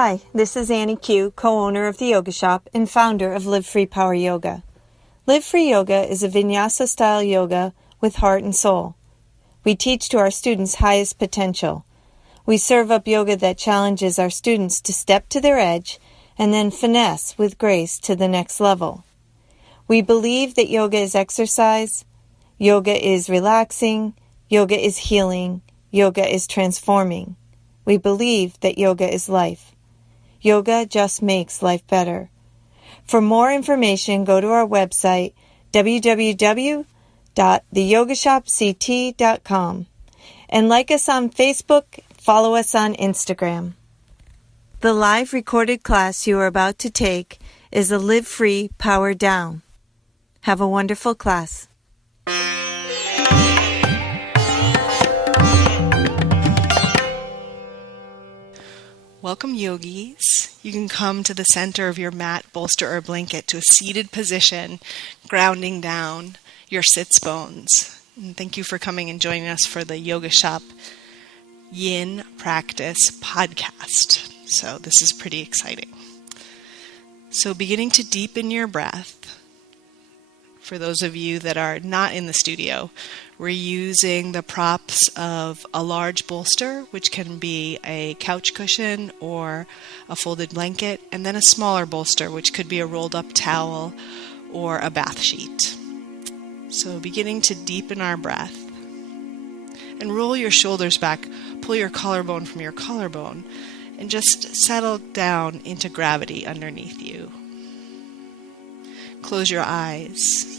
Hi, this is Annie Q, co-owner of the Yoga Shop and founder of LivFree Power Yoga. LivFree Yoga is a vinyasa-style yoga with heart and soul. We teach to our students' highest potential. We serve up yoga that challenges our students to step to their edge and then finesse with grace to the next level. We believe that yoga is exercise, yoga is relaxing, yoga is healing, yoga is transforming. We believe that yoga is life. Yoga just makes life better. For more information, go to our website, www.theyogashopct.com, and like us on Facebook, follow us on Instagram. The live recorded class you are about to take is a LivFree Power Down. Have a wonderful class. Welcome, yogis. You can come to the center of your mat, bolster, or blanket to a seated position, grounding down your sits bones. And thank you for coming and joining us for the Yoga Shop Yin Practice podcast. So this is pretty exciting. So beginning to deepen your breath. For those of you that are not in the studio, we're using the props of a large bolster, which can be a couch cushion or a folded blanket, and then a smaller bolster, which could be a rolled up towel or a bath sheet. So beginning to deepen our breath. And roll your shoulders back, pull your collarbone from your collarbone, and just settle down into gravity underneath you. Close your eyes.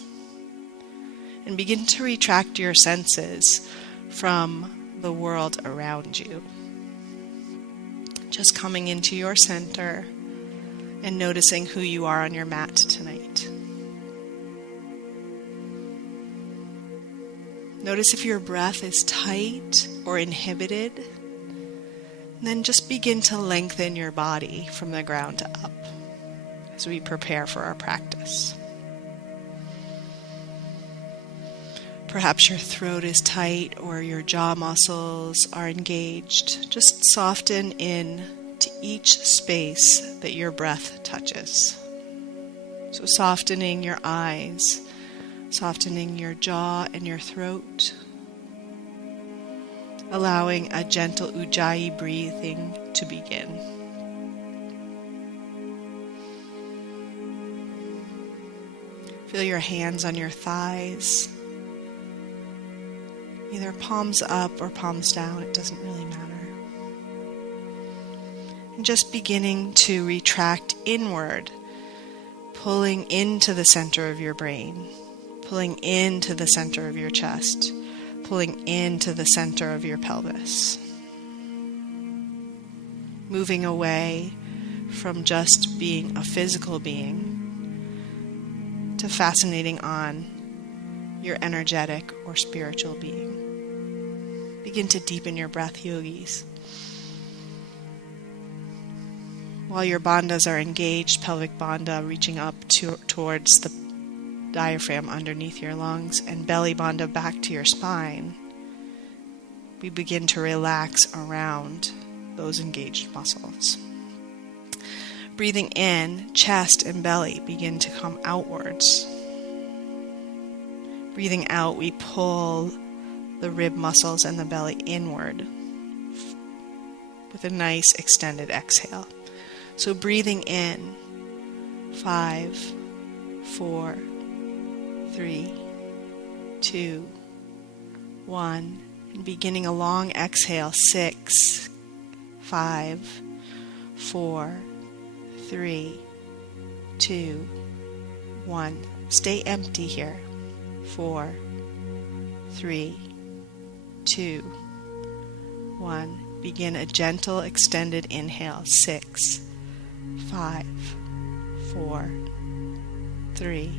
And begin to retract your senses from the world around you. Just coming into your center and noticing who you are on your mat tonight. Notice if your breath is tight or inhibited. And then just begin to lengthen your body from the ground up as we prepare for our practice. Perhaps your throat is tight or your jaw muscles are engaged. Just soften in to each space that your breath touches. So softening your eyes, softening your jaw and your throat. Allowing a gentle ujjayi breathing to begin. Feel your hands on your thighs. Either palms up or palms down, it doesn't really matter. And just beginning to retract inward, pulling into the center of your brain, pulling into the center of your chest, pulling into the center of your pelvis. Moving away from just being a physical being to fascinating on your energetic or spiritual being. Begin to deepen your breath, yogis. While your bandhas are engaged, pelvic bandha reaching up towards the diaphragm underneath your lungs, and belly bandha back to your spine, we begin to relax around those engaged muscles. Breathing in, chest and belly begin to come outwards. Breathing out, we pull the rib muscles and the belly inward with a nice extended exhale. So breathing in, 5, 4, 3, 2, 1, and beginning a long exhale, 6, 5, 4, 3, 2, 1. Stay empty here. 4, 3, 2, 1. Begin a gentle extended inhale. 6, 5, 4, 3,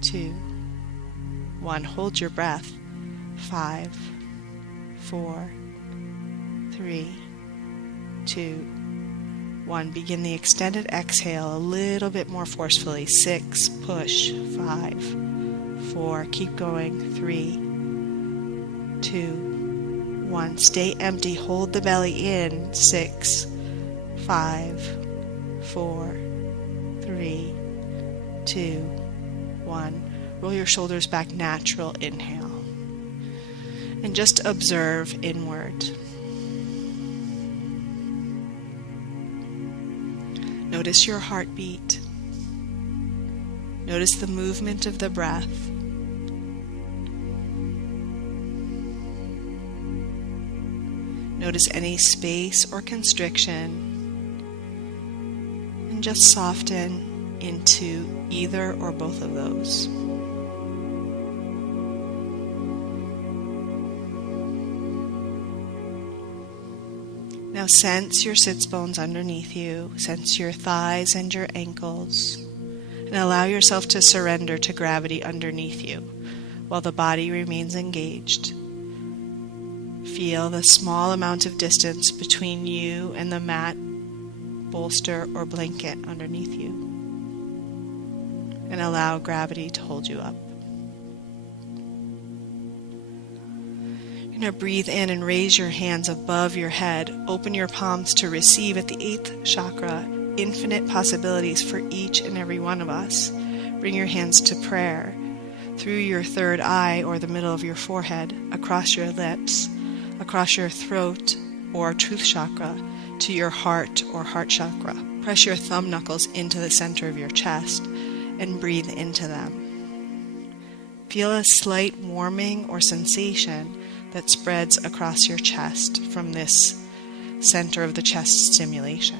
2, 1. Hold your breath. 5, 4, 3, 2, 1. Begin the extended exhale a little bit more forcefully. 6, push. 5, 4, keep going. 3, 2, 1. Stay empty. Hold the belly in. 6, 5, 4, 3, 2, 1. Roll your shoulders back, natural inhale. And just observe inward. Notice your heartbeat. Notice the movement of the breath. Notice any space or constriction. And just soften into either or both of those. Now sense your sits bones underneath you, sense your thighs and your ankles, and allow yourself to surrender to gravity underneath you while the body remains engaged. Feel the small amount of distance between you and the mat, bolster, or blanket underneath you, and allow gravity to hold you up. You're going to breathe in and raise your hands above your head. Open your palms to receive at the 8th chakra infinite possibilities for each and every one of us. Bring your hands to prayer through your third eye or the middle of your forehead, across your lips, across your throat or truth chakra, to your heart or heart chakra. Press your thumb knuckles into the center of your chest and breathe into them. Feel a slight warming or sensation that spreads across your chest from this center of the chest stimulation.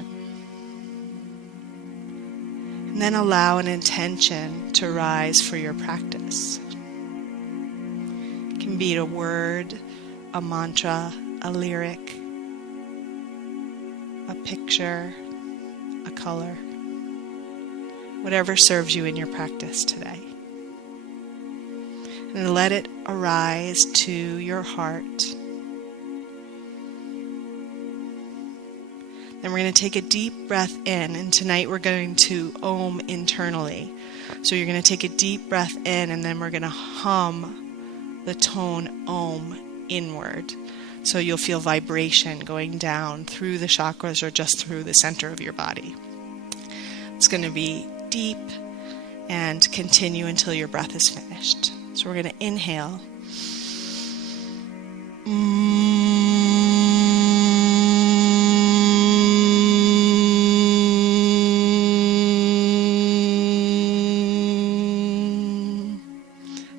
And then allow an intention to rise for your practice. It can be a word, a mantra, a lyric, a picture, a color, whatever serves you in your practice today. And let it arise to your heart. Then we're going to take a deep breath in, and tonight we're going to om internally. So you're going to take a deep breath in, and then we're going to hum the tone om inward. So you'll feel vibration going down through the chakras or just through the center of your body. It's going to be deep and continue until your breath is finished. So we're going to inhale.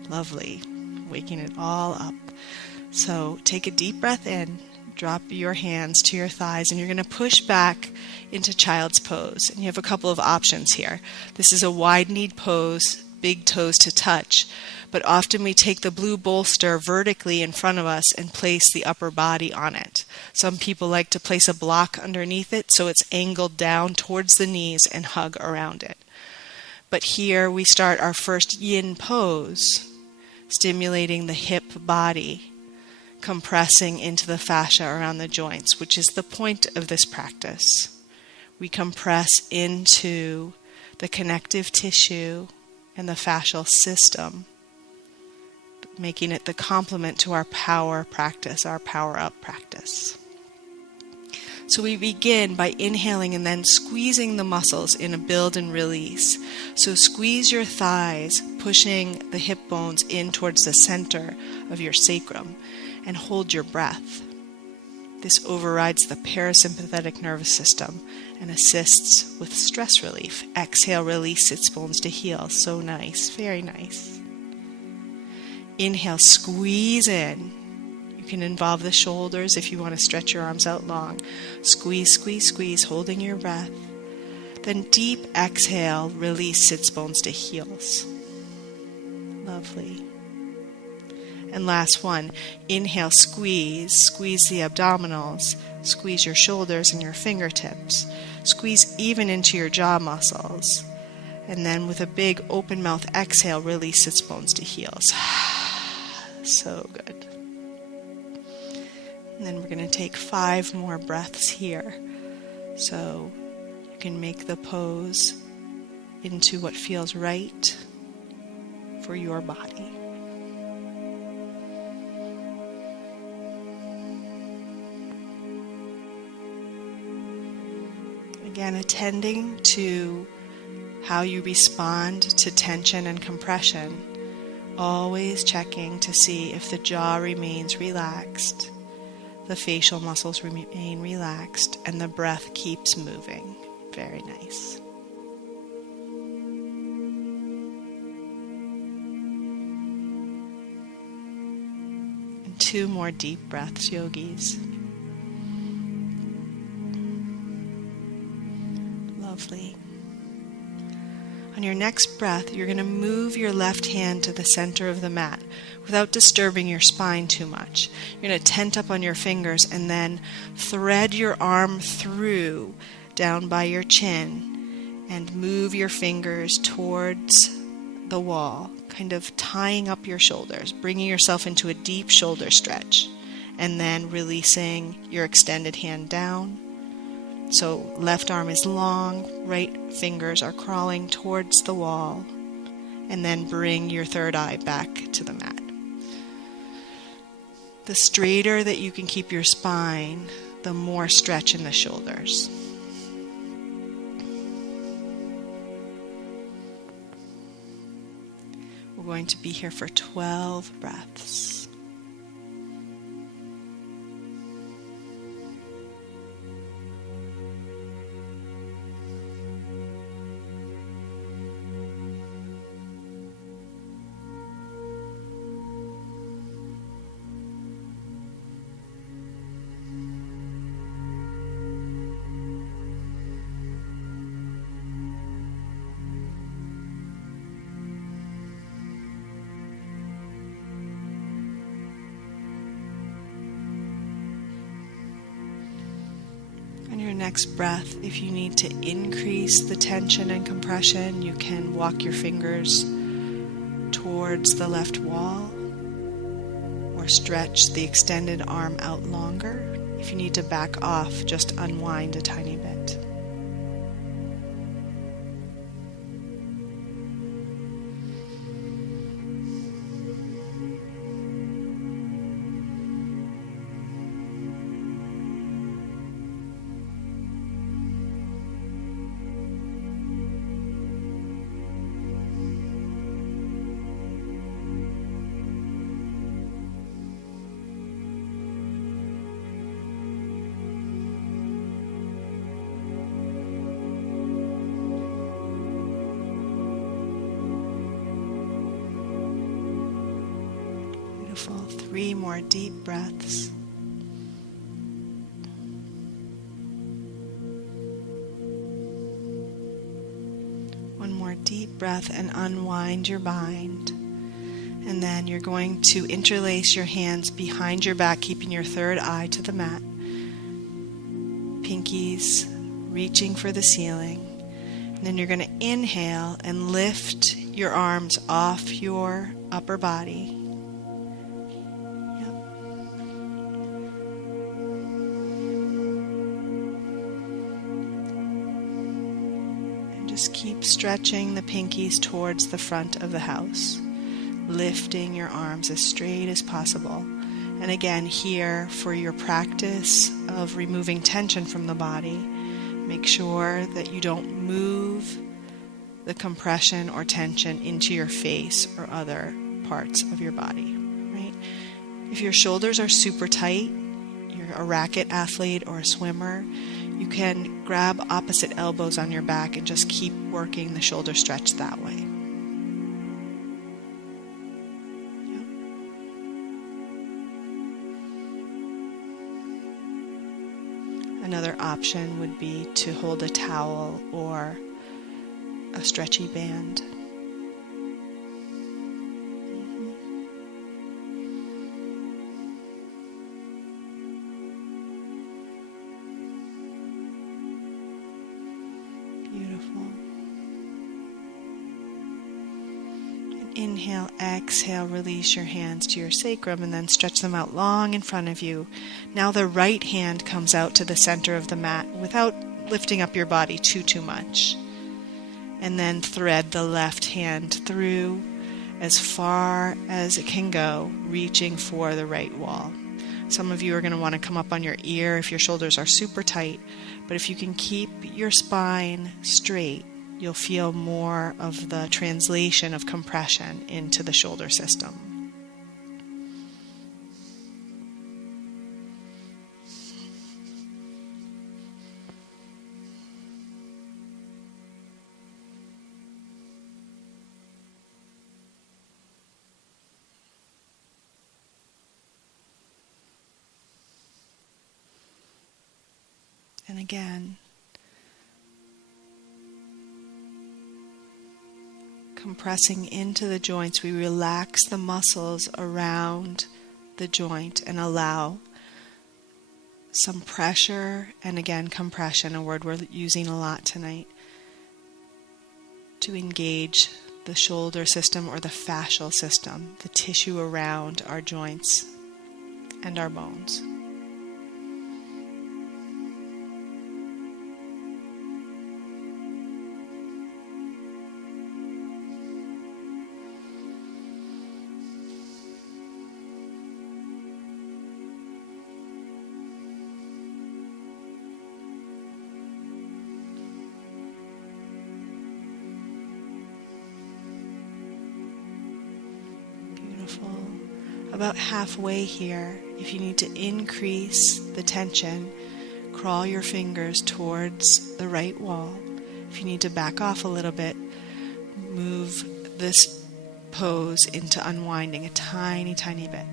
Lovely. Waking it all up. So take a deep breath in. Drop your hands to your thighs, and you're going to push back into child's pose. And you have a couple of options here. This is a wide-kneed pose, big toes to touch. But often we take the blue bolster vertically in front of us and place the upper body on it. Some people like to place a block underneath it so it's angled down towards the knees and hug around it. But here we start our first yin pose, stimulating the hip body, compressing into the fascia around the joints, which is the point of this practice. We compress into the connective tissue and the fascial system, making it the complement to our power practice, our power up practice. So we begin by inhaling and then squeezing the muscles in a build and release. So squeeze your thighs, pushing the hip bones in towards the center of your sacrum, and hold your breath. This overrides the parasympathetic nervous system and assists with stress relief. Exhale, release sits bones to heal. So nice, very nice. Inhale, squeeze in. You can involve the shoulders if you want to stretch your arms out long. Squeeze, squeeze, squeeze, holding your breath. Then deep exhale, release sits bones to heels. Lovely. And last one, inhale, squeeze the abdominals, squeeze your shoulders and your fingertips, squeeze even into your jaw muscles. And then with a big open mouth exhale, release sits bones to heels. So good. And then we're going to take 5 more breaths here. So you can make the pose into what feels right for your body. Again, attending to how you respond to tension and compression, always checking to see if the jaw remains relaxed, the facial muscles remain relaxed, and the breath keeps moving. Very nice. And 2 more deep breaths, yogis. Lovely. On your next breath, you're going to move your left hand to the center of the mat without disturbing your spine too much. You're going to tent up on your fingers and then thread your arm through down by your chin and move your fingers towards the wall, kind of tying up your shoulders, bringing yourself into a deep shoulder stretch, and then releasing your extended hand down. So left arm is long, right fingers are crawling towards the wall, and then bring your third eye back to the mat. The straighter that you can keep your spine, the more stretch in the shoulders. We're going to be here for 12 breaths. On your next breath, if you need to increase the tension and compression, you can walk your fingers towards the left wall or stretch the extended arm out longer. If you need to back off, just unwind a tiny bit. Beautiful. 3 more deep breaths. One more deep breath and unwind your mind. And then you're going to interlace your hands behind your back, keeping your third eye to the mat. Pinkies reaching for the ceiling. And then you're going to inhale and lift your arms off your upper body. Just keep stretching the pinkies towards the front of the house, lifting your arms as straight as possible. And again, here for your practice of removing tension from the body, make sure that you don't move the compression or tension into your face or other parts of your body, right? If your shoulders are super tight, you're a racket athlete or a swimmer, you can grab opposite elbows on your back and just keep working the shoulder stretch that way. Yep. Another option would be to hold a towel or a stretchy band. Beautiful. And inhale, exhale, release your hands to your sacrum and then stretch them out long in front of you. Now the right hand comes out to the center of the mat without lifting up your body too much. And then thread the left hand through as far as it can go, reaching for the right wall. Some of you are going to want to come up on your ear if your shoulders are super tight. But if you can keep your spine straight, you'll feel more of the translation of compression into the shoulder system. And again, compressing into the joints, we relax the muscles around the joint and allow some pressure, and again, compression, a word we're using a lot tonight, to engage the shoulder system or the fascial system, the tissue around our joints and our bones. About halfway here, if you need to increase the tension, crawl your fingers towards the right wall. If you need to back off a little bit, move this pose into unwinding a tiny, tiny bit.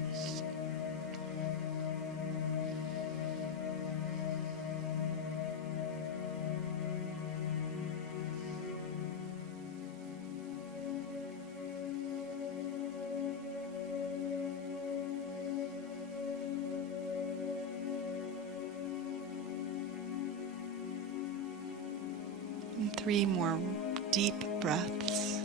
And 3 more deep breaths.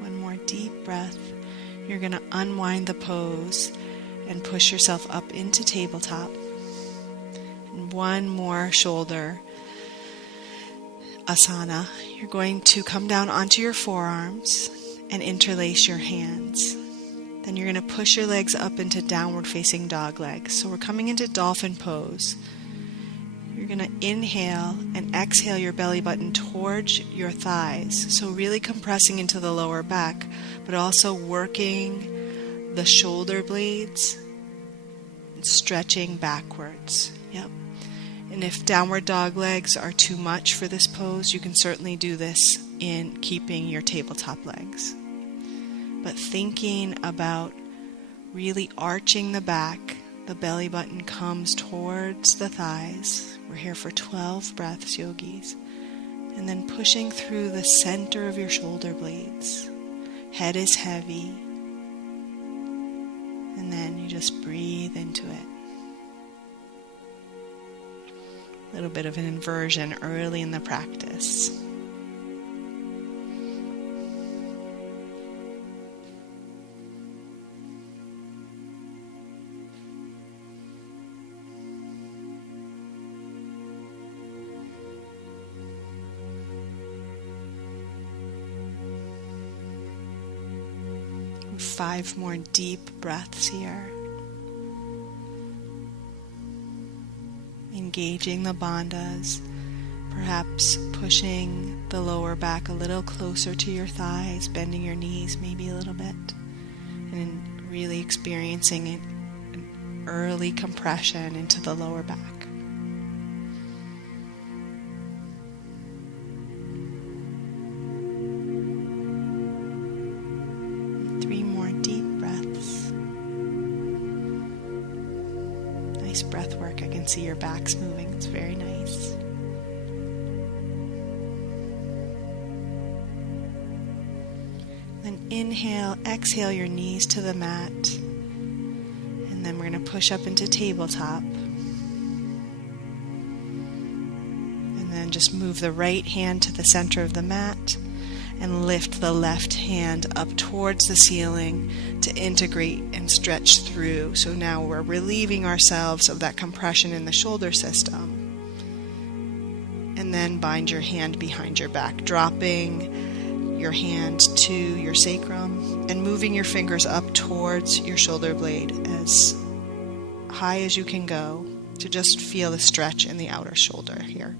One more deep breath. You're going to unwind the pose and push yourself up into tabletop. And one more shoulder asana. You're going to come down onto your forearms and interlace your hands. Then you're going to push your legs up into downward facing dog legs. So we're coming into dolphin pose. You're going to inhale and exhale your belly button towards your thighs. So really compressing into the lower back, but also working the shoulder blades and stretching backwards. Yep. And if downward dog legs are too much for this pose, you can certainly do this in keeping your tabletop legs. But thinking about really arching the back, the belly button comes towards the thighs. We're here for 12 breaths, yogis. And then pushing through the center of your shoulder blades. Head is heavy. And then you just breathe into it. A little bit of an inversion early in the practice. Five more deep breaths here. Engaging the bandhas, perhaps pushing the lower back a little closer to your thighs, bending your knees maybe a little bit, and really experiencing an early compression into the lower back. Breath work. I can see your backs moving. It's very nice. Then inhale, exhale your knees to the mat. And then we're going to push up into tabletop. And then just move the right hand to the center of the mat and lift the left hand up towards the ceiling to integrate and stretch through. So now we're relieving ourselves of that compression in the shoulder system. And And then bind your hand behind your back, dropping your hand to your sacrum and moving your fingers up towards your shoulder blade as high as you can go to just feel the stretch in the outer shoulder here.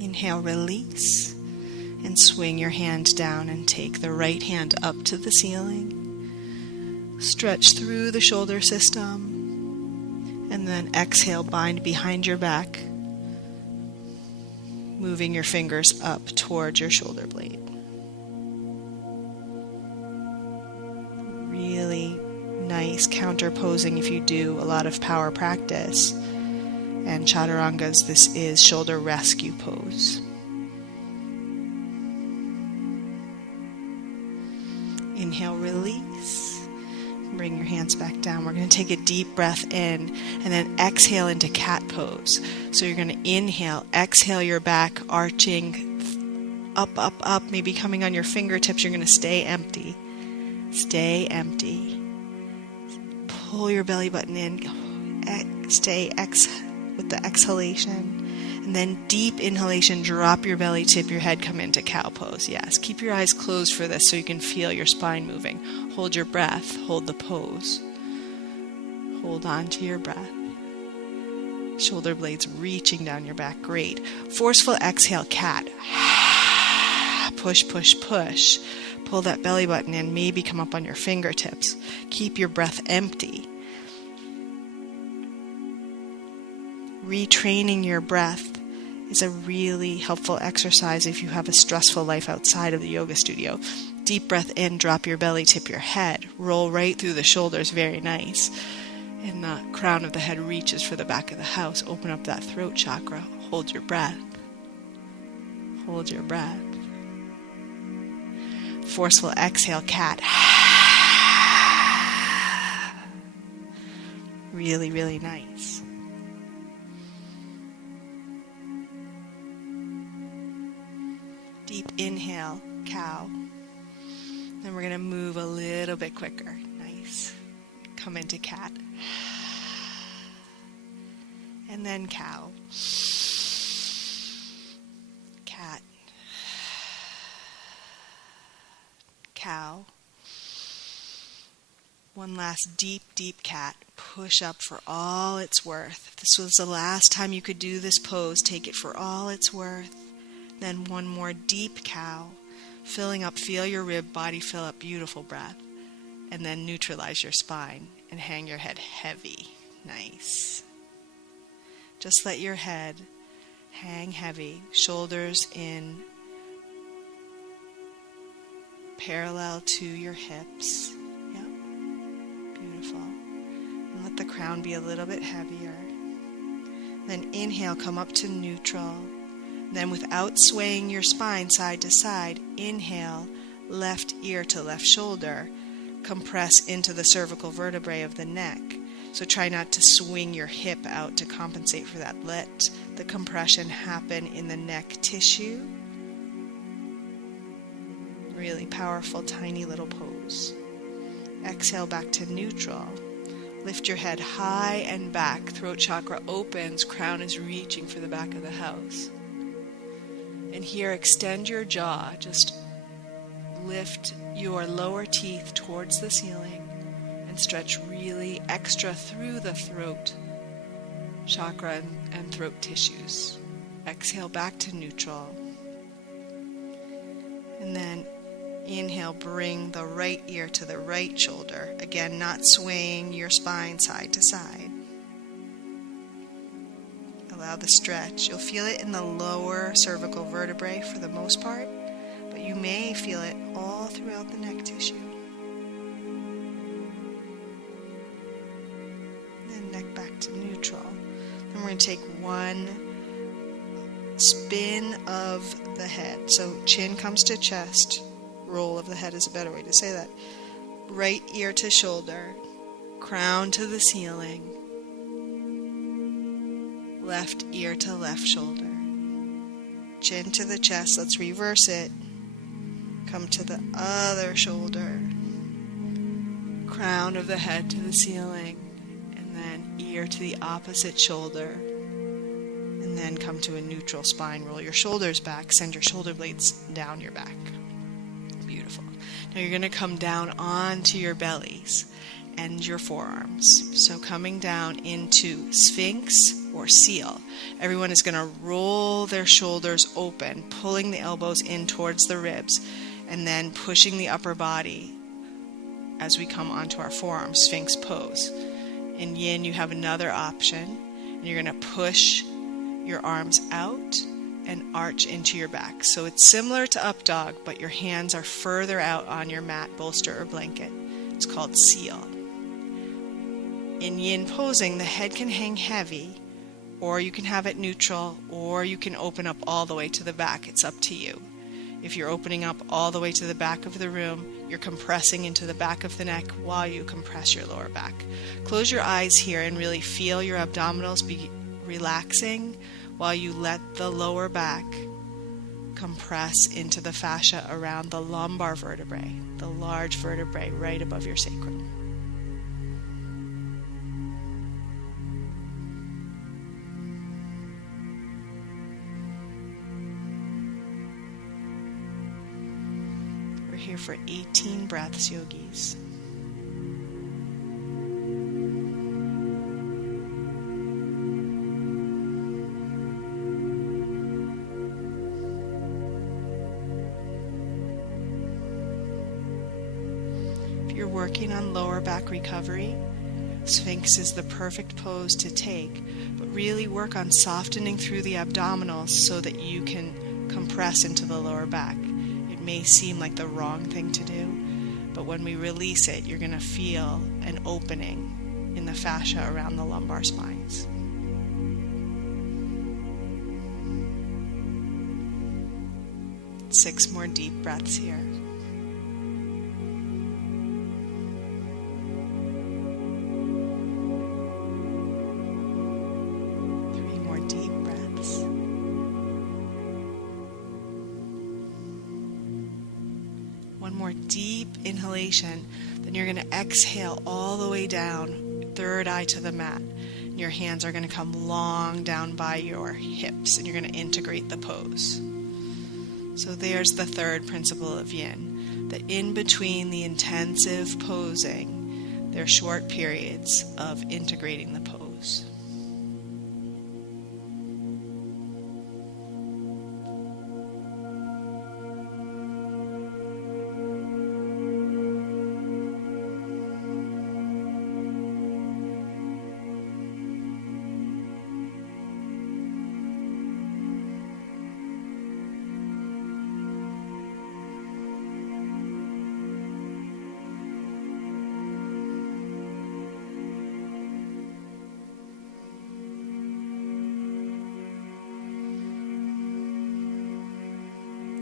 Inhale, release, and swing your hand down and take the right hand up to the ceiling. Stretch through the shoulder system, and then exhale, bind behind your back, moving your fingers up towards your shoulder blade. Really nice counter posing if you do a lot of power practice. And chaturangas, this is shoulder rescue pose. Inhale, release. Bring your hands back down. We're going to take a deep breath in and then exhale into cat pose. So you're going to inhale, exhale your back, arching up, up, up, maybe coming on your fingertips. You're going to stay empty. Stay empty. Pull your belly button in. Stay with the exhalation. And then deep inhalation, drop your belly, tip your head, come into cow pose. Yes, keep your eyes closed for this so you can feel your spine moving. Hold your breath, hold the pose. Hold on to your breath. Shoulder blades reaching down your back, great. Forceful exhale, cat. Push, push, push. Pull that belly button in, maybe come up on your fingertips. Keep your breath empty. Retraining your breath is a really helpful exercise if you have a stressful life outside of the yoga studio. Deep breath in, drop your belly, tip your head, roll right through the shoulders, very nice. And the crown of the head reaches for the back of the house. Open up that throat chakra. Hold your breath. Hold your breath. Forceful exhale, cat. Really, really nice. Deep inhale, cow. Then we're going to move a little bit quicker. Nice. Come into cat. And then cow. Cat. Cow. One last deep, deep cat. Push up for all it's worth. If this was the last time you could do this pose, take it for all it's worth. Then one more deep cow, filling up, feel your rib body fill up, beautiful breath. And then neutralize your spine and hang your head heavy. Nice. Just let your head hang heavy, shoulders in parallel to your hips. Yep. Beautiful. And let the crown be a little bit heavier. Then inhale, come up to neutral. Then without swaying your spine side to side, inhale, left ear to left shoulder. Compress into the cervical vertebrae of the neck. So try not to swing your hip out to compensate for that. Let the compression happen in the neck tissue. Really powerful, tiny little pose. Exhale back to neutral. Lift your head high and back. Throat chakra opens. Crown is reaching for the back of the house. And here, extend your jaw. Just lift your lower teeth towards the ceiling and stretch really extra through the throat chakra and throat tissues. Exhale back to neutral. And then inhale, bring the right ear to the right shoulder. Again, not swaying your spine side to side. Allow the stretch. You'll feel it in the lower cervical vertebrae for the most part, but you may feel it all throughout the neck tissue. Then neck back to neutral. Then we're going to take one spin of the head. So chin comes to chest. Roll of the head is a better way to say that. Right ear to shoulder. Crown to the ceiling. Left ear to left shoulder. Chin to the chest. Let's reverse it. Come to the other shoulder. Crown of the head to the ceiling. and then ear to the opposite shoulder, and then come to a neutral spine. Roll your shoulders back, send your shoulder blades down your back. Beautiful. Now you're going to come down onto your bellies and your forearms. So coming down into Sphinx or Seal. Everyone is going to roll their shoulders open, pulling the elbows in towards the ribs, and then pushing the upper body as we come onto our forearms, Sphinx pose. In Yin, you have another option, and you're going to push your arms out and arch into your back. So it's similar to Up Dog, but your hands are further out on your mat, bolster, or blanket. It's called Seal. In Yin posing, the head can hang heavy, or you can have it neutral, or you can open up all the way to the back. It's up to you. If you're opening up all the way to the back of the room, you're compressing into the back of the neck while you compress your lower back. Close your eyes here and really feel your abdominals be relaxing while you let the lower back compress into the fascia around the lumbar vertebrae, the large vertebrae right above your sacrum. We're here for 18 breaths, yogis. If you're working on lower back recovery, Sphinx is the perfect pose to take, but really work on softening through the abdominals so that you can compress into the lower back. It may seem like the wrong thing to do, but when we release it, you're going to feel an opening in the fascia around the lumbar spines. Six more deep breaths here. Three more deep breaths. One more deep inhalation. Then you're going to exhale all the way down, third eye to the mat. And your hands are going to come long down by your hips, and you're going to integrate the pose. So there's the third principle of Yin, that in between the intensive posing, there are short periods of integrating the pose.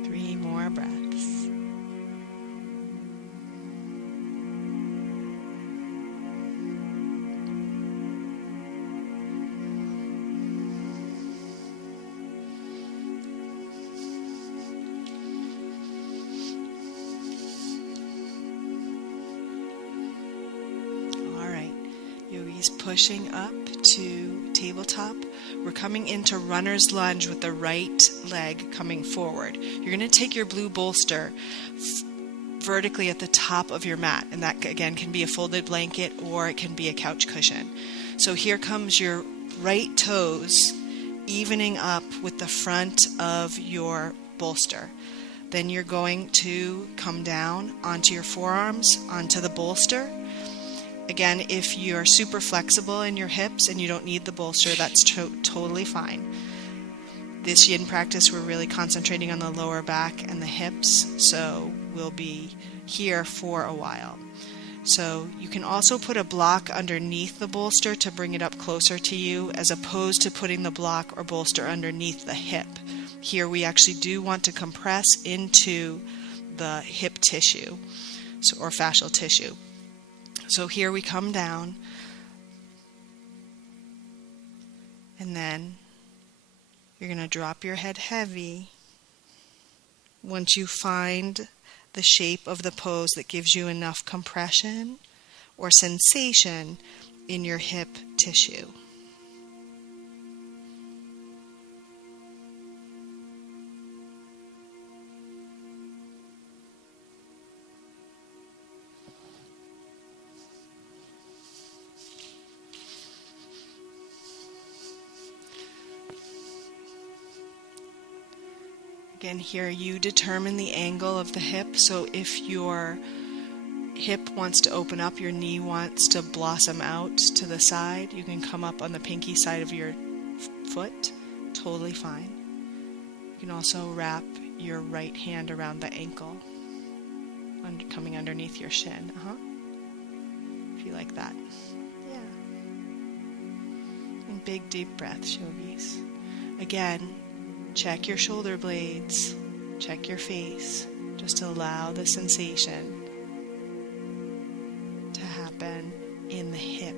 Three more breaths. All right, yogis, pushing up to tabletop. We're coming into runner's lunge with the right leg coming forward. You're going to take your blue bolster vertically at the top of your mat, and that again can be a folded blanket or it can be a couch cushion. So here comes your right toes evening up with the front of your bolster. Then you're going to come down onto your forearms, onto the bolster. Again, if you're super flexible in your hips and you don't need the bolster, that's totally fine. This Yin practice, we're really concentrating on the lower back and the hips, so we'll be here for a while. So you can also put a block underneath the bolster to bring it up closer to you, as opposed to putting the block or bolster underneath the hip. Here we actually do want to compress into the hip tissue, or fascial tissue. So here we come down, and then you're going to drop your head heavy. Once you find the shape of the pose that gives you enough compression or sensation, in your hip tissue. Again, here you determine the angle of the hip. So if your hip wants to open up, your knee wants to blossom out to the side, you can come up on the pinky side of your foot. Totally fine. You can also wrap your right hand around the ankle, coming underneath your shin. If you like that. Yeah. And big deep breaths, yogis. Again, check your shoulder blades, check your face, just to allow the sensation to happen in the hip.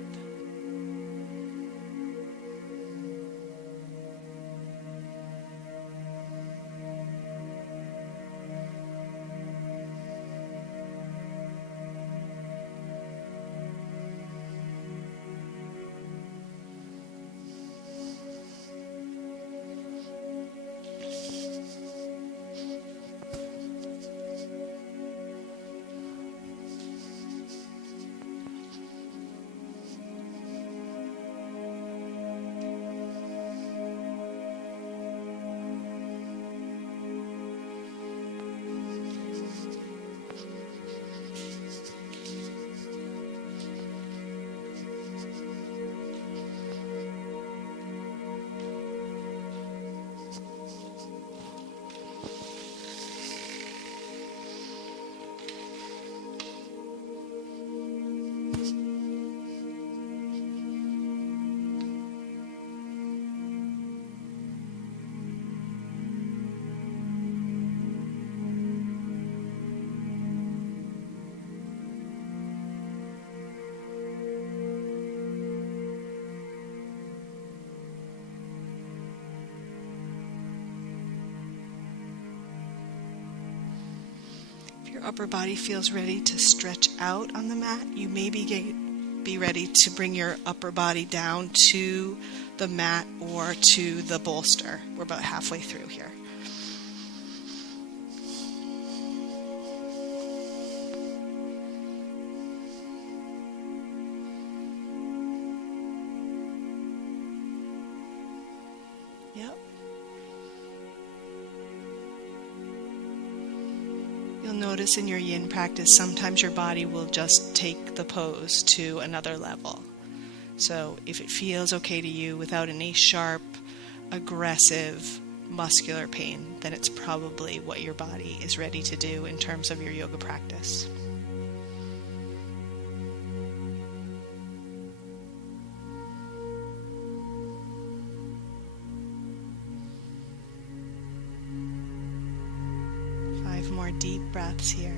Your upper body feels ready to stretch out on the mat, you may be ready to bring your upper body down to the mat or to the bolster. We're about halfway through here. Yep. You'll notice in your yin practice, sometimes your body will just take the pose to another level. So if it feels okay to you without any sharp, aggressive, muscular pain, then it's probably what your body is ready to do in terms of your yoga practice. More deep breaths here.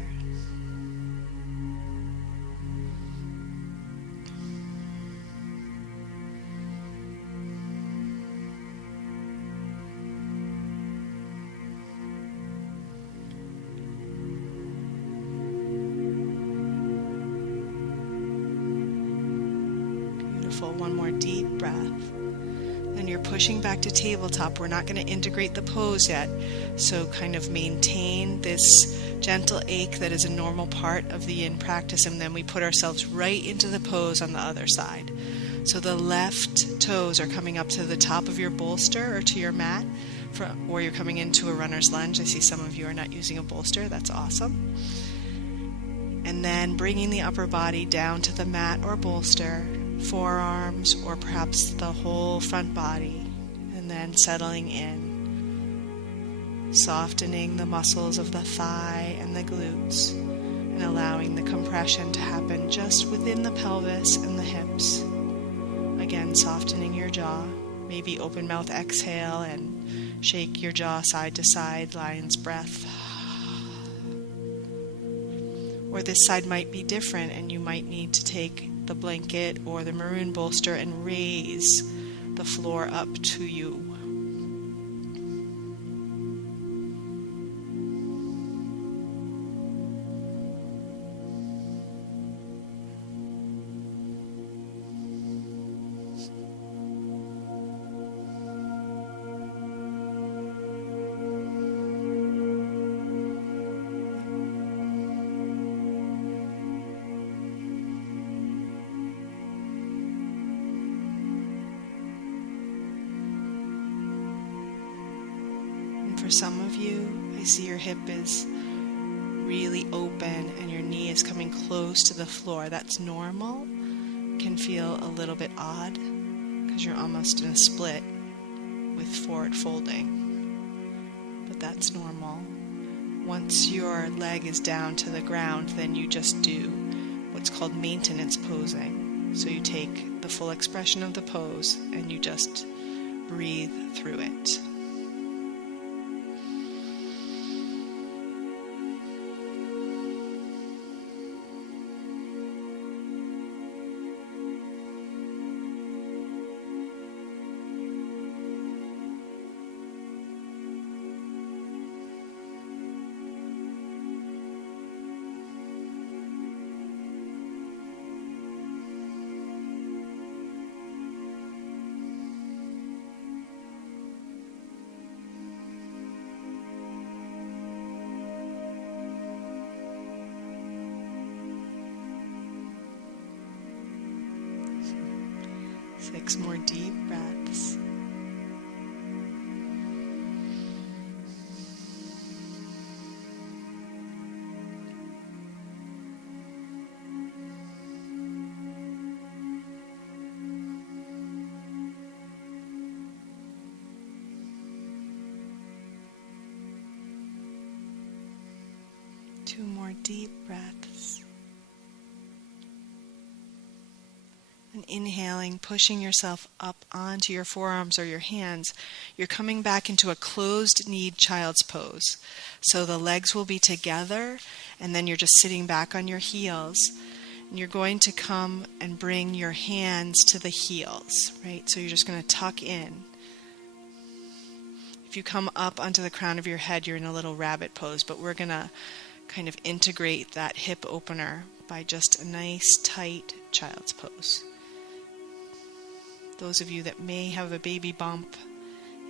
Beautiful. One more deep breath. And you're pushing back to tabletop. We're not going to integrate the pose yet. So kind of maintain this gentle ache that is a normal part of the yin practice, and then we put ourselves right into the pose on the other side. So the left toes are coming up to the top of your bolster or to your mat, or you're coming into a runner's lunge. I see some of you are not using a bolster. That's awesome. And then bringing the upper body down to the mat or bolster, forearms or perhaps the whole front body, and then settling in, softening the muscles of the thigh and the glutes, and allowing the compression to happen just within the pelvis and the hips. Again, softening your jaw, maybe open mouth exhale and shake your jaw side to side, lion's breath. Or this side might be different, and you might need to take the blanket or the maroon bolster and raise the floor up to you. For some of you, I see your hip is really open and your knee is coming close to the floor. That's normal. Can feel a little bit odd because you're almost in a split with forward folding, but that's normal. Once your leg is down to the ground, then you just do what's called maintenance posing. So you take the full expression of the pose and you just breathe through it. Six more deep breaths. Two more deep breaths. And inhaling, pushing yourself up onto your forearms or your hands, you're coming back into a closed-kneed child's pose. So the legs will be together, and then you're just sitting back on your heels. And you're going to come and bring your hands to the heels, right? So you're just going to tuck in. If you come up onto the crown of your head, you're in a little rabbit pose, but we're going to kind of integrate that hip opener by just a nice, tight child's pose. Those of you that may have a baby bump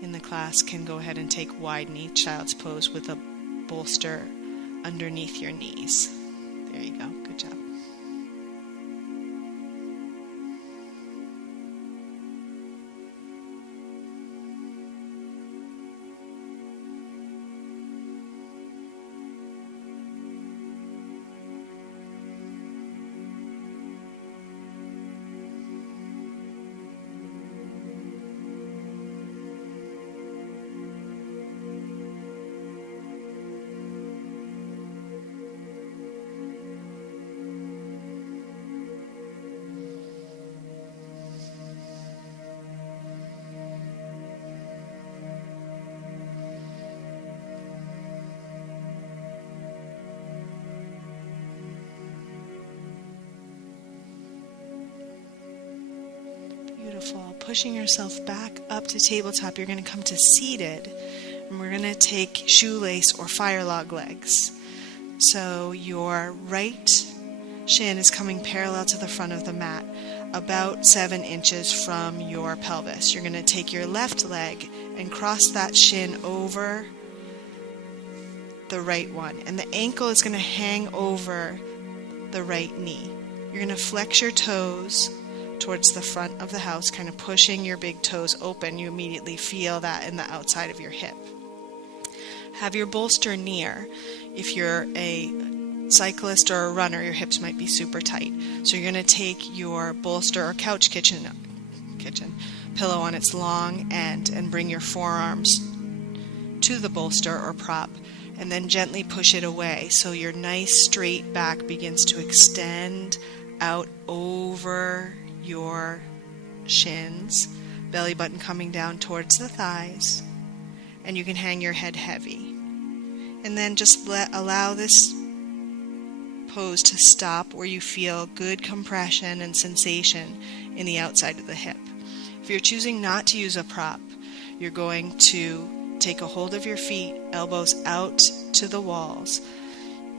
in the class can go ahead and take wide knee child's pose with a bolster underneath your knees. There you go. Good job. Beautiful. Pushing yourself back up to tabletop, you're going to come to seated, and we're going to take shoelace or fire log legs. So your right shin is coming parallel to the front of the mat, about 7 inches from your pelvis. You're going to take your left leg and cross that shin over the right one, and the ankle is going to hang over the right knee. You're going to flex your toes towards the front of the house, kind of pushing your big toes open. You immediately feel that in the outside of your hip. Have your bolster near. If you're a cyclist or a runner, your hips might be super tight. So you're going to take your bolster or couch kitchen pillow on its long end and bring your forearms to the bolster or prop, and then gently push it away so your nice straight back begins to extend out over your shins, belly button coming down towards the thighs, and you can hang your head heavy. And then just allow this pose to stop where you feel good compression and sensation in the outside of the hip. If you're choosing not to use a prop, you're going to take a hold of your feet, elbows out to the walls.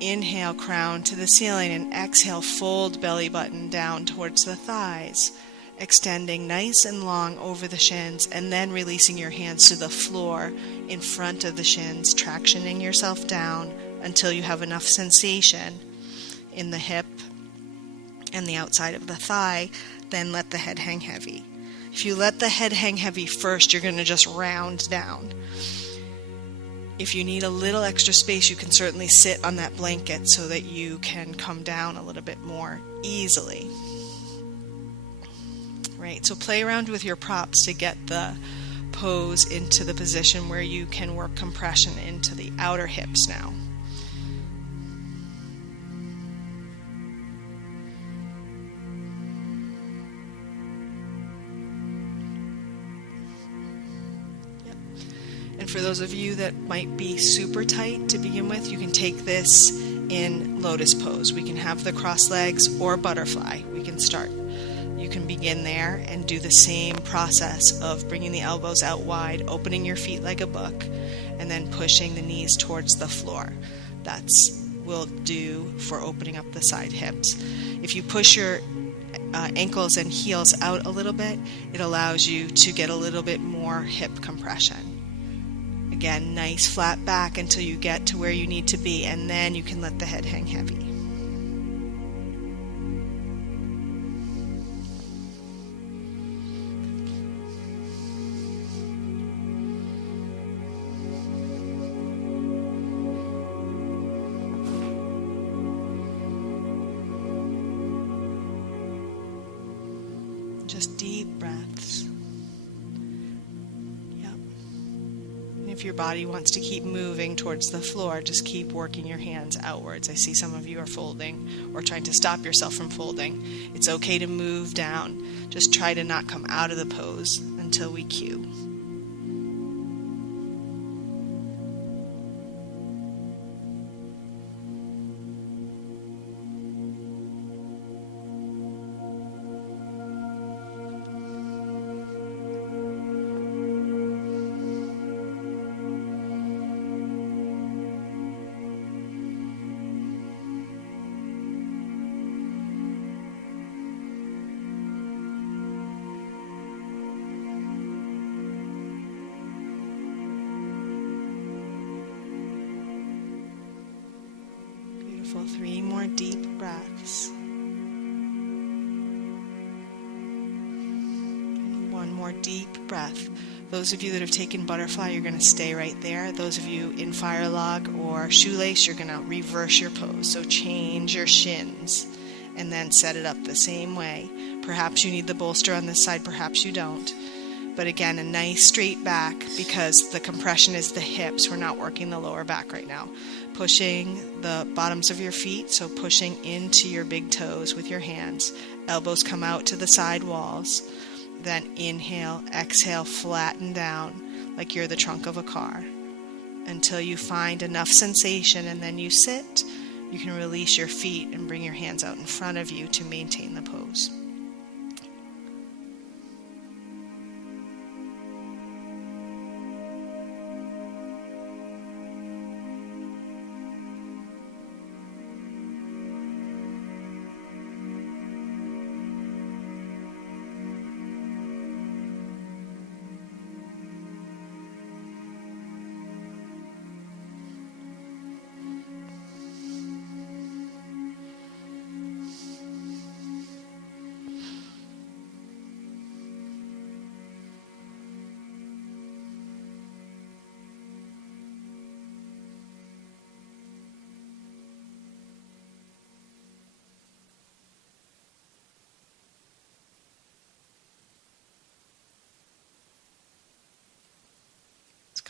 Inhale, crown to the ceiling, and exhale, fold belly button down towards the thighs, extending nice and long over the shins, and then releasing your hands to the floor in front of the shins, tractioning yourself down until you have enough sensation in the hip and the outside of the thigh. Then let the head hang heavy. If you let the head hang heavy first, you're going to just round down. If you need a little extra space, you can certainly sit on that blanket so that you can come down a little bit more easily. Right, so play around with your props to get the pose into the position where you can work compression into the outer hips now. And for those of you that might be super tight to begin with, you can take this in lotus pose. We can have the cross legs or butterfly. We can start. You can begin there and do the same process of bringing the elbows out wide, opening your feet like a book, and then pushing the knees towards the floor. That's will do for opening up the side hips. If you push your ankles and heels out a little bit, it allows you to get a little bit more hip compression. Again, nice flat back until you get to where you need to be, and then you can let the head hang heavy. Just deep breaths. If your body wants to keep moving towards the floor, just keep working your hands outwards. I see some of you are folding or trying to stop yourself from folding. It's okay to move down. Just try to not come out of the pose until we cue. Beautiful. 3 more deep breaths. And 1 more deep breath. Those of you that have taken butterfly, you're going to stay right there. Those of you in fire log or shoelace, you're going to reverse your pose. So change your shins and then set it up the same way. Perhaps you need the bolster on this side, perhaps you don't. But again, a nice straight back because the compression is the hips. We're not working the lower back right now. Pushing the bottoms of your feet, so pushing into your big toes with your hands. Elbows come out to the side walls. Then inhale, exhale, flatten down like you're the trunk of a car until you find enough sensation, and then you sit. You can release your feet and bring your hands out in front of you to maintain the pose.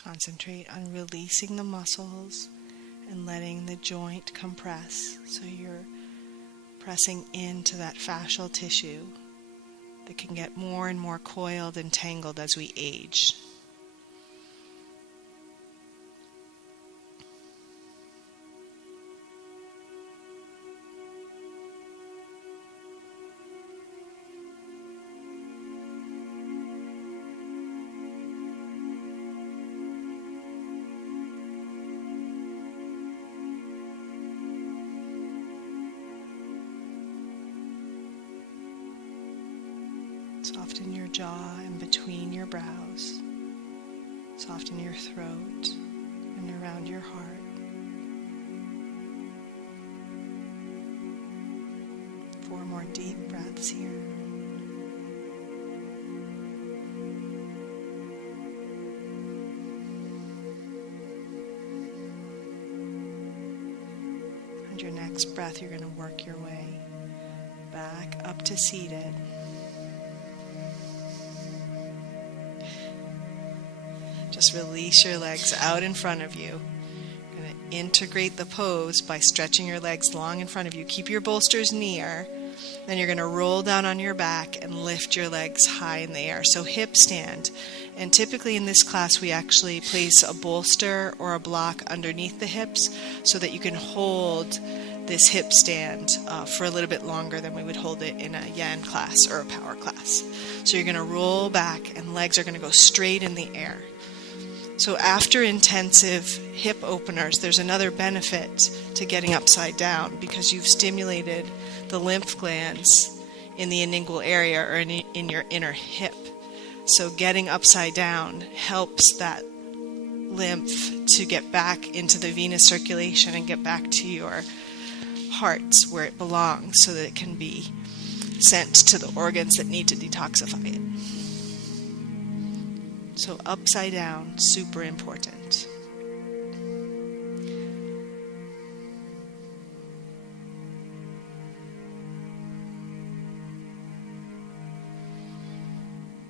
Concentrate on releasing the muscles and letting the joint compress. So you're pressing into that fascial tissue that can get more and more coiled and tangled as we age. Soften your jaw in between your brows. Soften your throat and around your heart. 4 more deep breaths here. And your next breath, you're going to work your way back up to seated. Just release your legs out in front of you. You're going to integrate the pose by stretching your legs long in front of you. Keep your bolsters near. Then you're going to roll down on your back and lift your legs high in the air. So hip stand. And typically in this class we actually place a bolster or a block underneath the hips so that you can hold this hip stand for a little bit longer than we would hold it in a yin class or a power class. So you're going to roll back and legs are going to go straight in the air. So after intensive hip openers, there's another benefit to getting upside down because you've stimulated the lymph glands in the inguinal area or in your inner hip. So getting upside down helps that lymph to get back into the venous circulation and get back to your heart where it belongs so that it can be sent to the organs that need to detoxify it. So upside down, super important.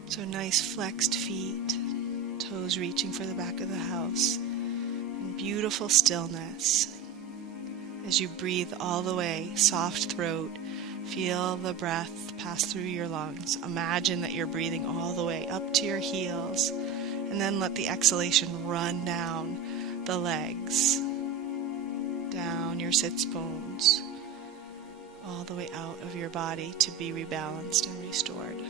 So nice flexed feet, toes reaching for the back of the house, and beautiful stillness. As you breathe all the way, soft throat, feel the breath pass through your lungs. Imagine that you're breathing all the way up to your heels, and then let the exhalation run down the legs, down your sits bones, all the way out of your body to be rebalanced and restored.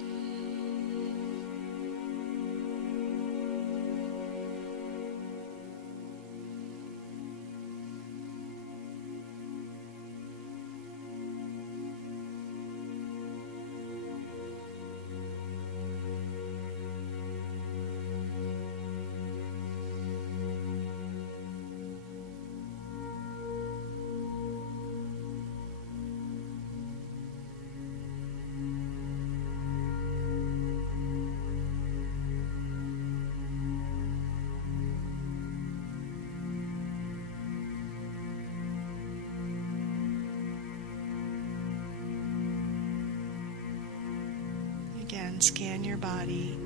Again, scan your body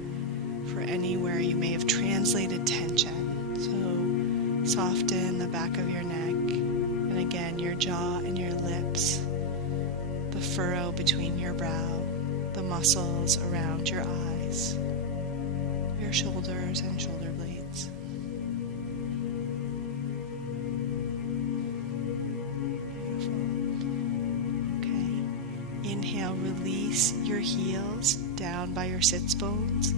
for anywhere you may have translated tension. So soften the back of your neck, and again your jaw and your lips, the furrow between your brow, the muscles around your eyes, your shoulders and shoulder blades. Inhale, release your heels down by your sits bones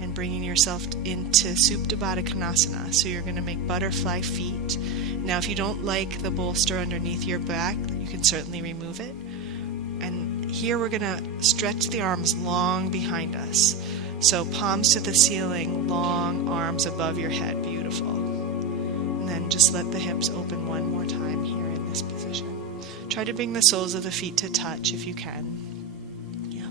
and bringing yourself into Supta Baddha Konasana. So you're going to make butterfly feet. Now if you don't like the bolster underneath your back, you can certainly remove it. And here we're going to stretch the arms long behind us. So palms to the ceiling, long arms above your head. Beautiful. And then just let the hips open one more time here in this position. Try to bring the soles of the feet to touch if you can. Yeah.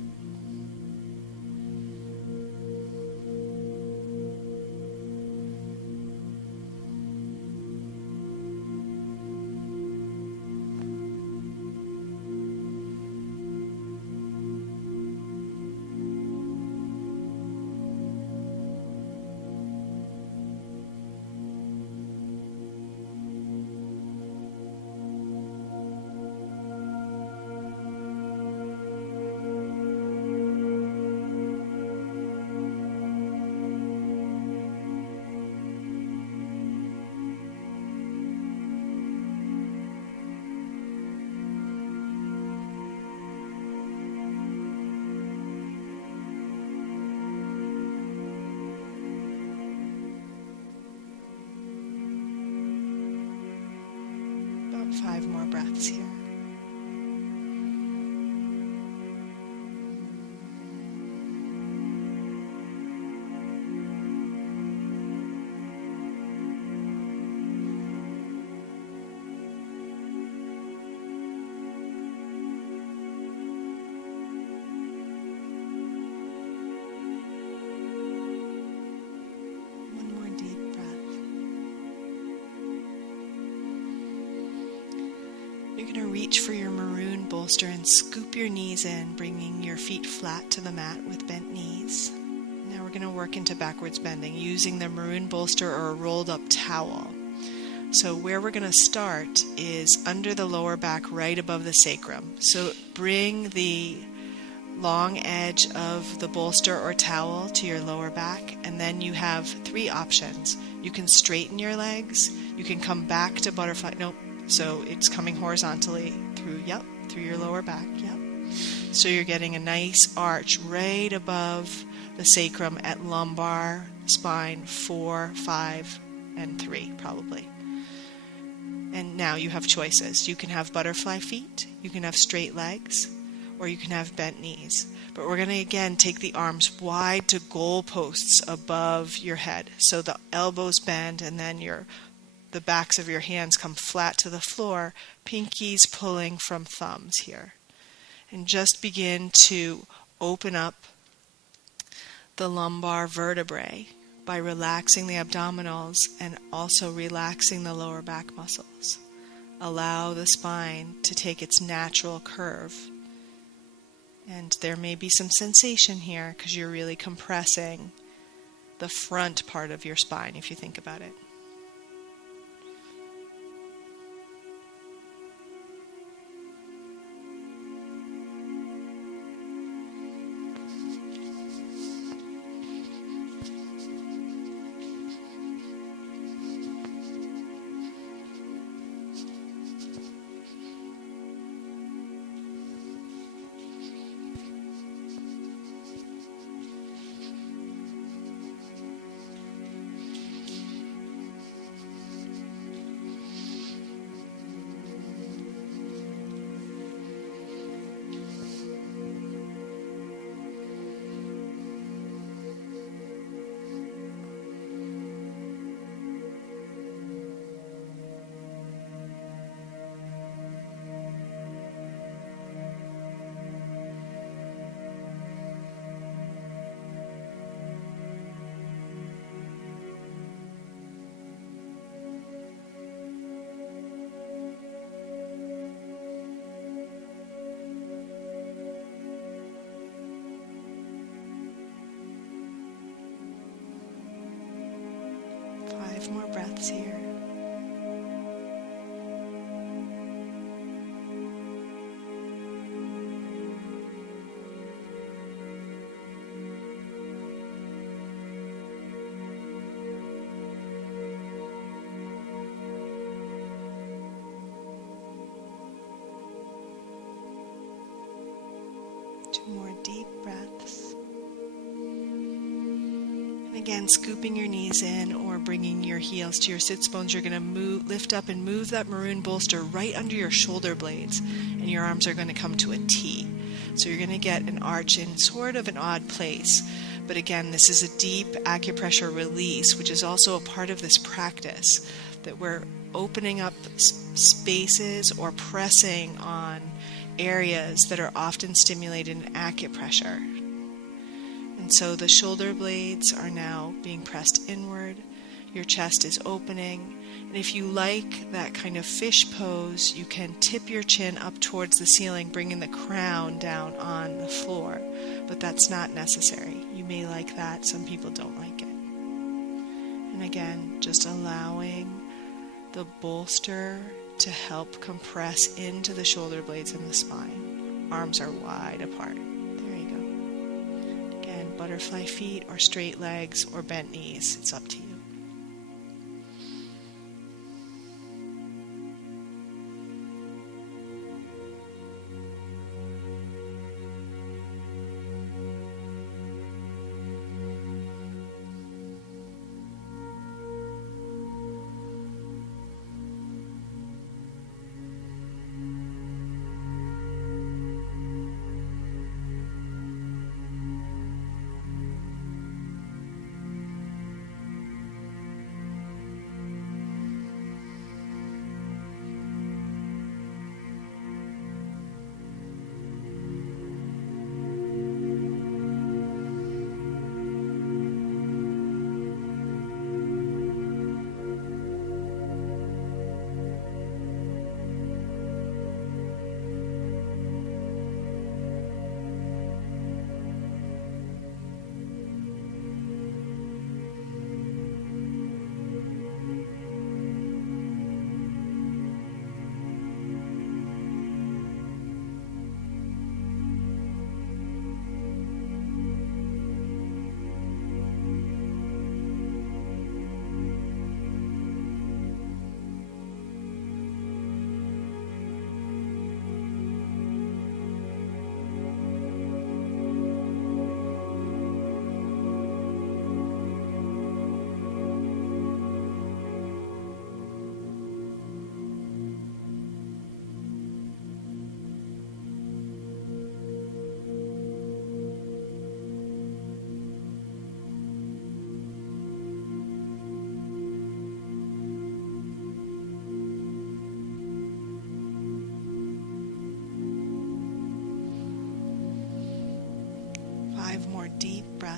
About 5 more breaths here. going to reach for your maroon bolster and scoop your knees in, bringing your feet flat to the mat with bent knees. Now we're going to work into backwards bending using the maroon bolster or a rolled up towel. So where we're going to start is under the lower back right above the sacrum. So bring the long edge of the bolster or towel to your lower back, and then you have 3 options. You can straighten your legs, you can come back to butterfly, so it's coming horizontally through your lower back, So you're getting a nice arch right above the sacrum at lumbar, spine 4, 5, and 3 probably. And now you have choices. You can have butterfly feet, you can have straight legs, or you can have bent knees. But we're going to again take the arms wide to goalposts above your head. So the elbows bend and then the backs of your hands come flat to the floor, pinkies pulling from thumbs here. And just begin to open up the lumbar vertebrae by relaxing the abdominals and also relaxing the lower back muscles. Allow the spine to take its natural curve. And there may be some sensation here because you're really compressing the front part of your spine if you think about it. More breaths here. Two more deep breaths. Again, scooping your knees in or bringing your heels to your sits bones, you're going to lift up and move that maroon bolster right under your shoulder blades, and your arms are going to come to a T. So you're going to get an arch in sort of an odd place. But again, this is a deep acupressure release, which is also a part of this practice, that we're opening up spaces or pressing on areas that are often stimulated in acupressure. And so the shoulder blades are now being pressed inward, your chest is opening, and if you like that kind of fish pose, you can tip your chin up towards the ceiling, bringing the crown down on the floor, but that's not necessary. You may like that, some people don't like it. And again, just allowing the bolster to help compress into the shoulder blades and the spine. Arms are wide apart. Butterfly feet or straight legs or bent knees. It's up to you.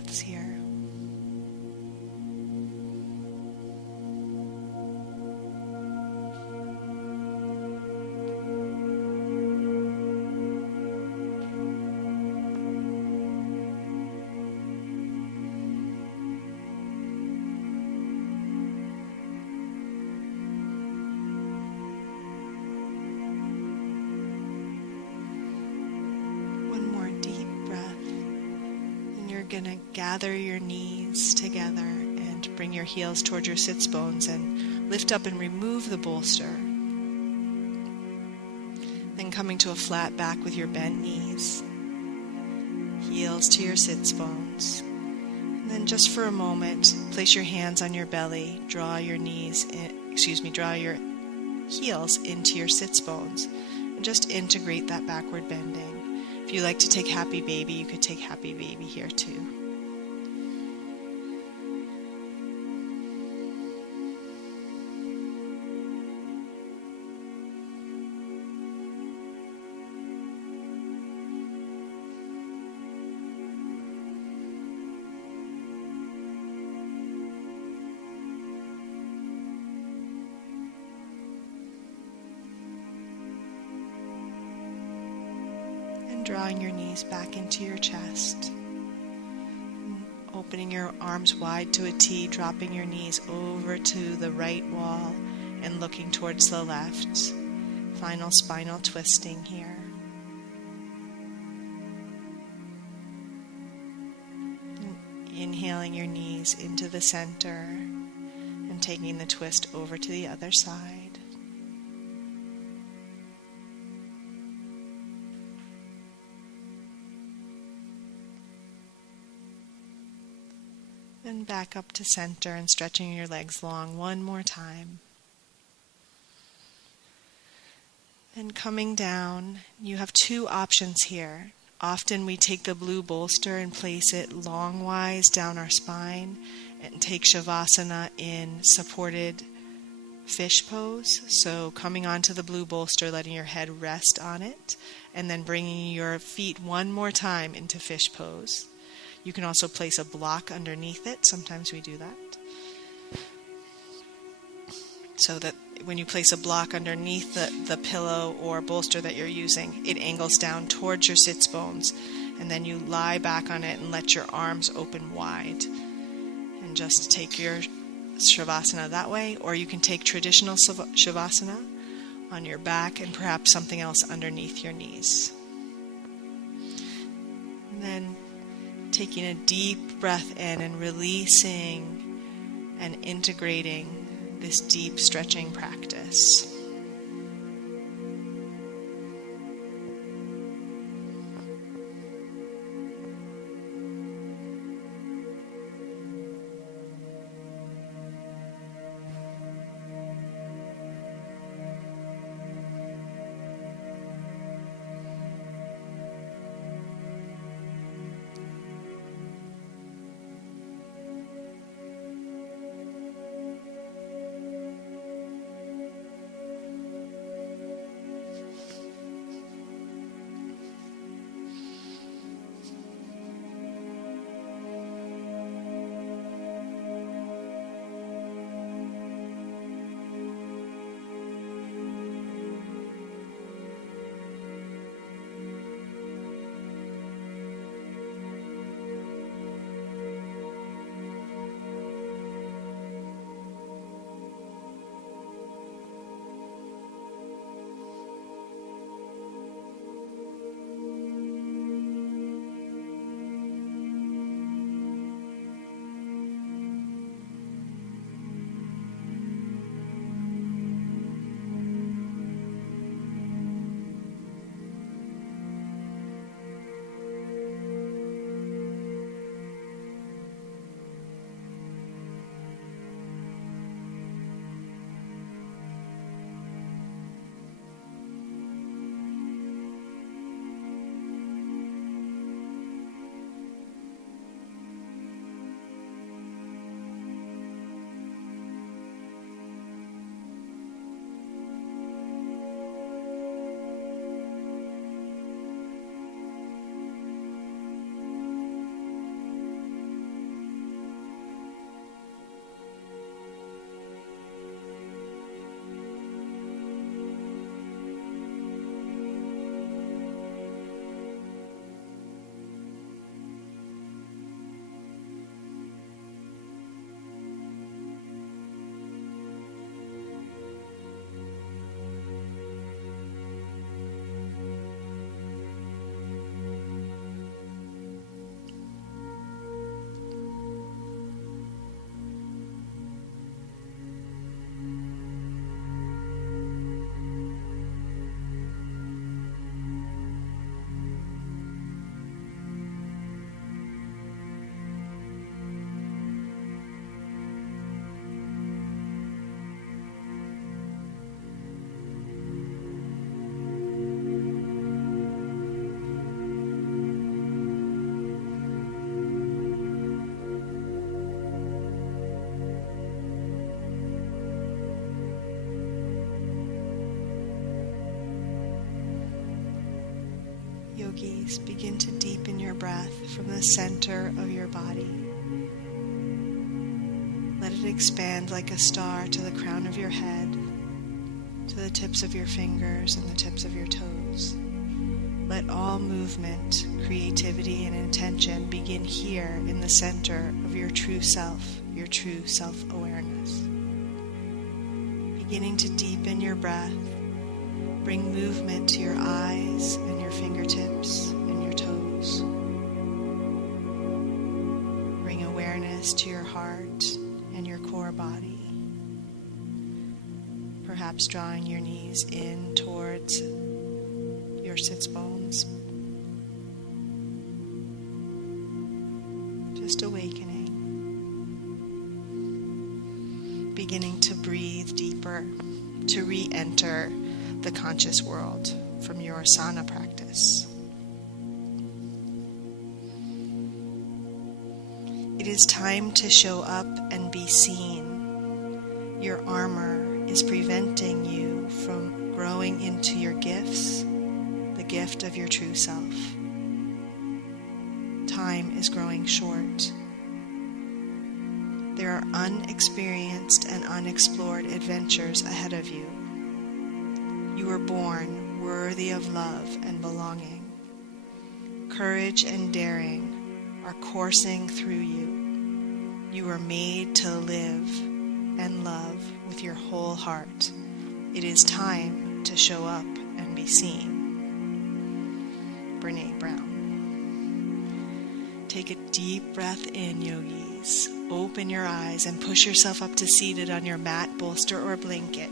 breaths here. Going to gather your knees together and bring your heels towards your sits bones and lift up and remove the bolster. Then coming to a flat back with your bent knees, heels to your sits bones. And then just for a moment, place your hands on your belly, draw your heels into your sits bones, and just integrate that backward bending. If you like to take happy baby, you could take happy baby here too. Drawing your knees back into your chest, opening your arms wide to a T, dropping your knees over to the right wall and looking towards the left. Final spinal twisting here. Inhaling your knees into the center and taking the twist over to the other side. Then back up to center and stretching your legs long one more time. Then coming down, you have two options here. Often we take the blue bolster and place it longwise down our spine and take Shavasana in supported fish pose. So coming onto the blue bolster, letting your head rest on it, and then bringing your feet one more time into fish pose. You can also place a block underneath it. Sometimes we do that. So that when you place a block underneath the pillow or bolster that you're using, it angles down towards your sits bones. And then you lie back on it and let your arms open wide. And just take your Shavasana that way. Or you can take traditional Shavasana on your back and perhaps something else underneath your knees. And then taking a deep breath in and releasing and integrating this deep stretching practice. yogis, begin to deepen your breath from the center of your body. Let it expand like a star to the crown of your head, to the tips of your fingers and the tips of your toes. Let all movement, creativity, and intention begin here in the center of your true self, your true self-awareness. Beginning to deepen your breath, bring movement to your eyes and your fingertips and your toes. Bring awareness to your heart and your core body. Perhaps drawing your knees in towards your sits bones. Just awakening. Beginning to breathe deeper, to re-enter the conscious world from your asana practice. It is time to show up and be seen. Your armor is preventing you from growing into your gifts, the gift of your true self. Time is growing short. There are unexperienced and unexplored adventures ahead of you. You were born worthy of love and belonging. Courage and daring are coursing through you. You were made to live and love with your whole heart. It is time to show up and be seen. Brene Brown. Take a deep breath in, yogis. Open your eyes and push yourself up to seated on your mat, bolster, or blanket.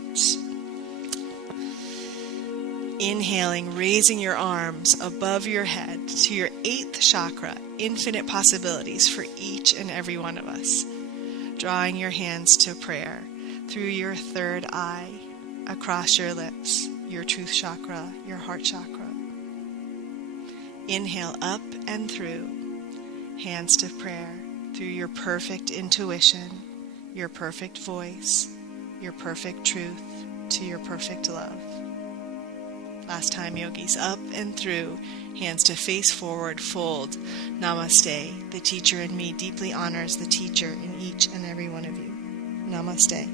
Inhaling, raising your arms above your head to your 8th chakra, infinite possibilities for each and every one of us. Drawing your hands to prayer through your 3rd eye, across your lips, your truth chakra, your heart chakra. Inhale up and through, hands to prayer, through your perfect intuition, your perfect voice, your perfect truth, to your perfect love. Last time, yogis, up and through, hands to face forward, fold. Namaste. The teacher in me deeply honors the teacher in each and every one of you. Namaste.